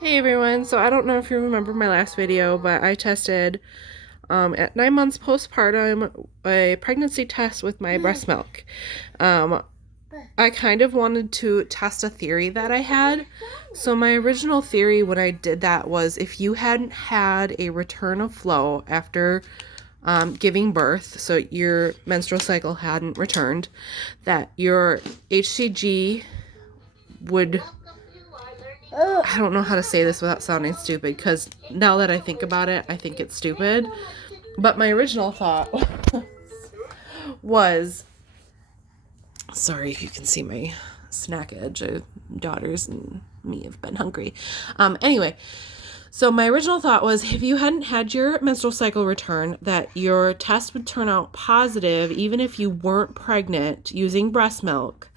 Hey everyone, so I don't know if you remember my last video, but I tested at 9 months postpartum a pregnancy test with my breast milk. Um, I kind of wanted to test a theory that I had. So my original theory when I did that was if you hadn't had a return of flow after giving birth, so your menstrual cycle hadn't returned, that your HCG would, I don't know how to say this without sounding stupid, because now that I think about it, I think it's stupid. But my original thought was, sorry if you can see my snack edge. Daughters and me have been hungry. Anyway, so my original thought was if you hadn't had your menstrual cycle return, that your test would turn out positive even if you weren't pregnant using breast milk,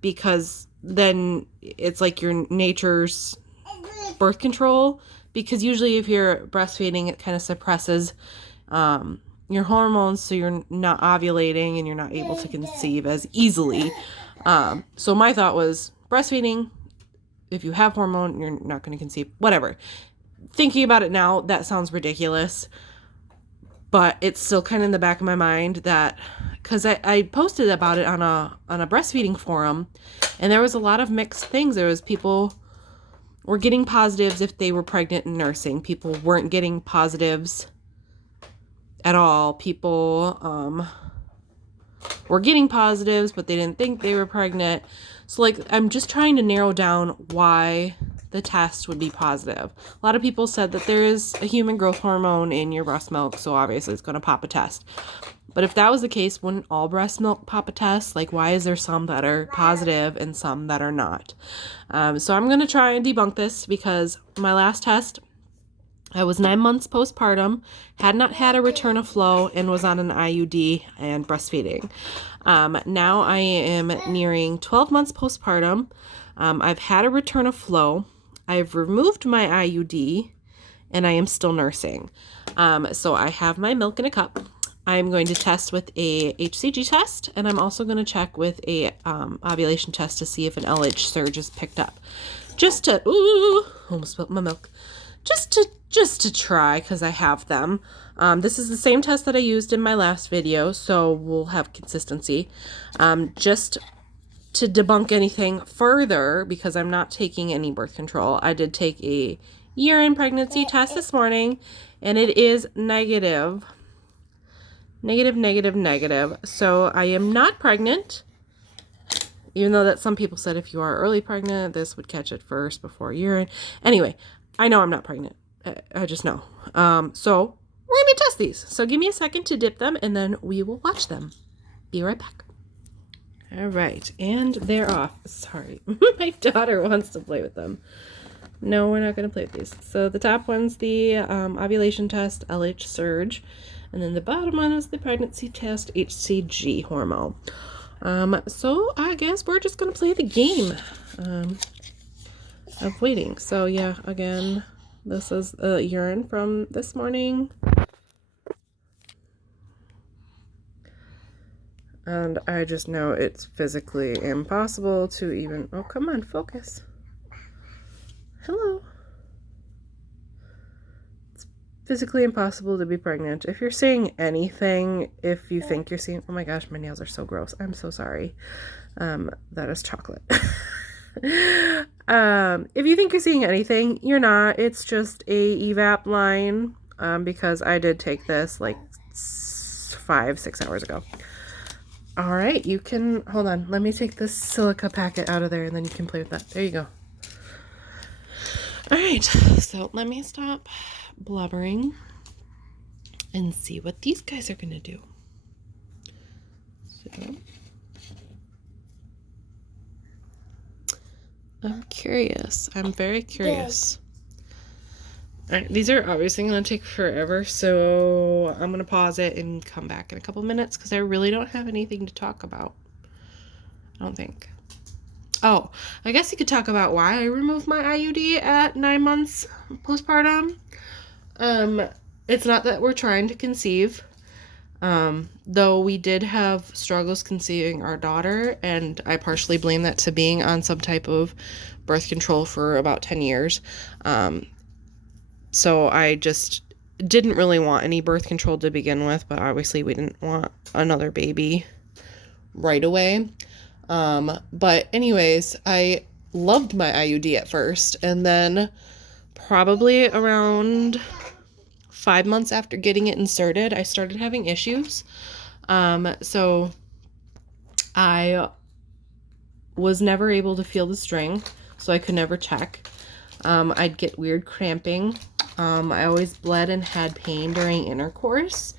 because then it's like your nature's birth control, because usually if you're breastfeeding, it kind of suppresses your hormones, so you're not ovulating and you're not able to conceive as easily. So my thought was breastfeeding, if you have hormone, you're not going to conceive, whatever. Thinking about it now, that sounds ridiculous, but it's still kind of in the back of my mind that, because I posted about it on a breastfeeding forum, and there was a lot of mixed things. There was people were getting positives if they were pregnant and nursing. People weren't getting positives at all. People were getting positives, but they didn't think they were pregnant. So, like, I'm just trying to narrow down why the test would be positive. A lot of people said that there is a human growth hormone in your breast milk, so obviously it's going to pop a test. But if that was the case, wouldn't all breast milk pop a test? Like, why is there some that are positive and some that are not? So I'm going to try and debunk this, because my last test, I was 9 months postpartum, had not had a return of flow, and was on an IUD and breastfeeding. Now I am nearing 12 months postpartum. I've had a return of flow. I've removed my IUD, and I am still nursing. So I have my milk in a cup. I'm going to test with a HCG test, and I'm also going to check with a ovulation test to see if an LH surge is picked up. Just to, almost spilled my milk. Just to try, because I have them. This is the same test that I used in my last video, so we'll have consistency. Just to debunk anything further, because I'm not taking any birth control, I did take a urine pregnancy test this morning, and it is negative. Negative. So I am not pregnant, even though that some people said if you are early pregnant, this would catch it first before urine. Anyway, I know I'm not pregnant. I just know. So we're going to test these. So give me a second to dip them, and then we will watch them. Be right back. All right, and they're off. Sorry, my daughter wants to play with them. No, we're not going to play with these. So the top one's the ovulation test, LH surge. And then the bottom one is the pregnancy test, HCG hormone. So I guess we're just going to play the game of waiting. So yeah, again, this is urine from this morning. And I just know it's physically impossible to even, oh, come on, focus. Hello. Physically impossible to be pregnant. If you're seeing anything, if you think you're seeing, oh my gosh, my nails are so gross. I'm so sorry. That is chocolate. If you think you're seeing anything, you're not. It's just a evap line, because I did take this like 5-6 hours ago. All right, you can, hold on. Let me take this silica packet out of there, and then you can play with that. There you go. All right, so let me stop blubbering and see what these guys are gonna do. So I'm curious. I'm very curious. All right, these are obviously gonna take forever, so I'm gonna pause it and come back in a couple minutes, because I really don't have anything to talk about. I don't think. Oh, I guess you could talk about why I removed my IUD at 9 months postpartum. It's not that we're trying to conceive, though we did have struggles conceiving our daughter, and I partially blame that to being on some type of birth control for about 10 years. So I just didn't really want any birth control to begin with, but obviously we didn't want another baby right away. But anyways, I loved my IUD at first, and then probably around 5 months after getting it inserted, I started having issues. So I was never able to feel the string, so I could never check. I'd get weird cramping. I always bled and had pain during intercourse.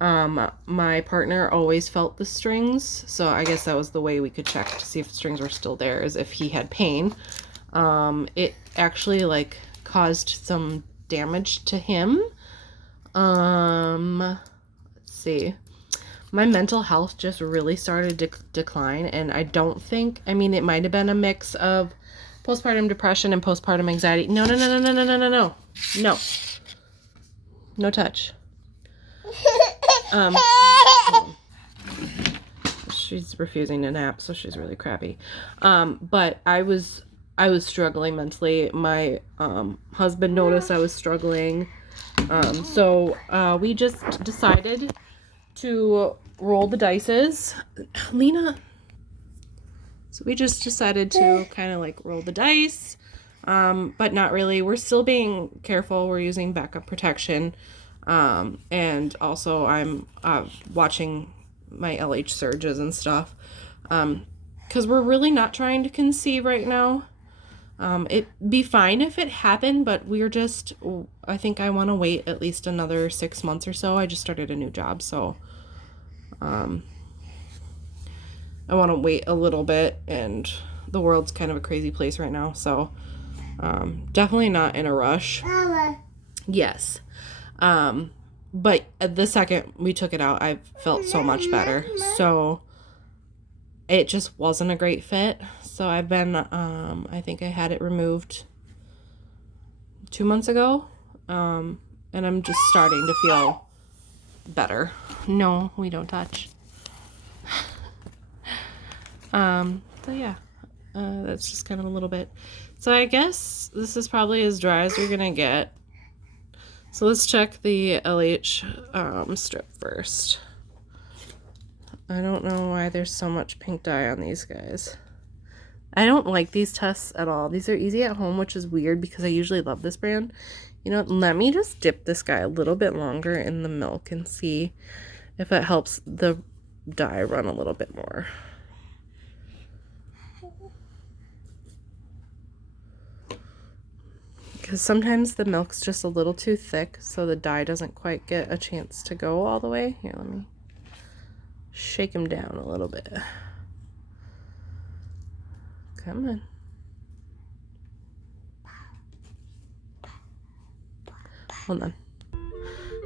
My partner always felt the strings, so I guess that was the way we could check to see if the strings were still there, is if he had pain. It actually like caused some damage to him. Let's see. My mental health just really started to decline, and I don't think, I mean, it might have been a mix of postpartum depression and postpartum anxiety. No. No. No touch. She's refusing to nap, so she's really crappy. But I was struggling mentally. My husband noticed I was struggling. So we just decided to roll the dices. Lena. So we just decided to kind of like roll the dice, but not really. We're still being careful. We're using backup protection. And also I'm watching my LH surges and stuff, because we're really not trying to conceive right now. It'd be fine if it happened, but I think I want to wait at least another 6 months or so. I just started a new job, so I want to wait a little bit, and the world's kind of a crazy place right now, so definitely not in a rush. Yes. But the second we took it out, I felt so much better. So it just wasn't a great fit. So I've been, I think I had it removed 2 months ago. And I'm just starting to feel better. No, we don't touch. So yeah, that's just kind of a little bit. So I guess this is probably as dry as we're gonna get. So let's check the LH strip first. I don't know why there's so much pink dye on these guys. I don't like these tests at all. These are easy at home, which is weird because I usually love this brand. You know, let me just dip this guy a little bit longer in the milk and see if it helps the dye run a little bit more. Because sometimes the milk's just a little too thick, so the dye doesn't quite get a chance to go all the way. Here, let me shake him down a little bit. Come on. Hold on.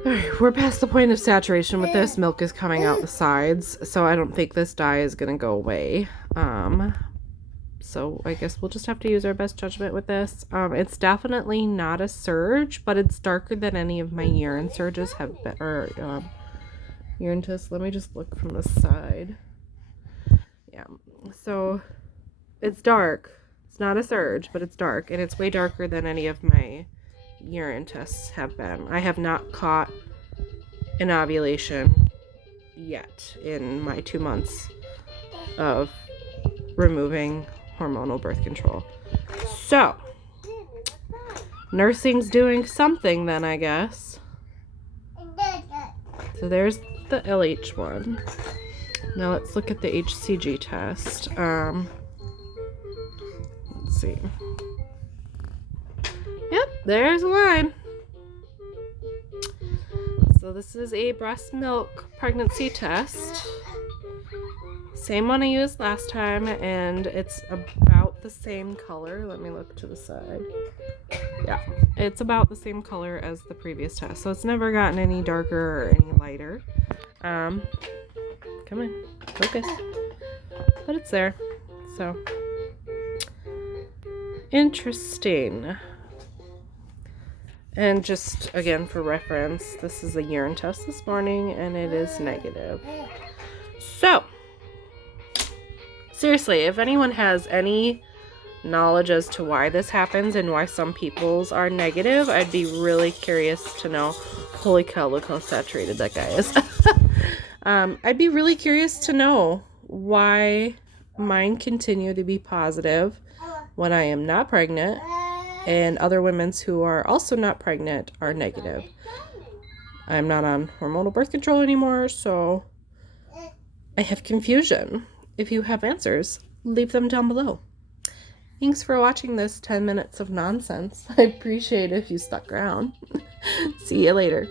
Alright, we're past the point of saturation with this. Milk is coming out the sides, so I don't think this dye is going to go away. So I guess we'll just have to use our best judgment with this. It's definitely not a surge, but it's darker than any of my urine surges have been, or urine tests. Let me just look from the side. Yeah, so it's dark. It's not a surge, but it's dark, and it's way darker than any of my urine tests have been. I have not caught an ovulation yet in my 2 months of removing hormonal birth control. So nursing's doing something then, I guess. So there's the LH one. Now let's look at the HCG test. Let's see. Yep, there's a line. So this is a breast milk pregnancy test. Same one I used last time, and it's about the same color. Let me look to the side. Yeah, it's about the same color as the previous test. So it's never gotten any darker or any lighter. Come on, focus. But it's there. So interesting. And just again for reference, this is a urine test this morning, and it is negative. So seriously, if anyone has any knowledge as to why this happens and why some people's are negative, I'd be really curious to know. Holy cow, look how saturated that guy is. I'd be really curious to know why mine continue to be positive when I am not pregnant and other women's who are also not pregnant are negative. I'm not on hormonal birth control anymore, so I have confusion. If you have answers, leave them down below. Thanks for watching this 10 minutes of nonsense. I appreciate it if you stuck around. See you later.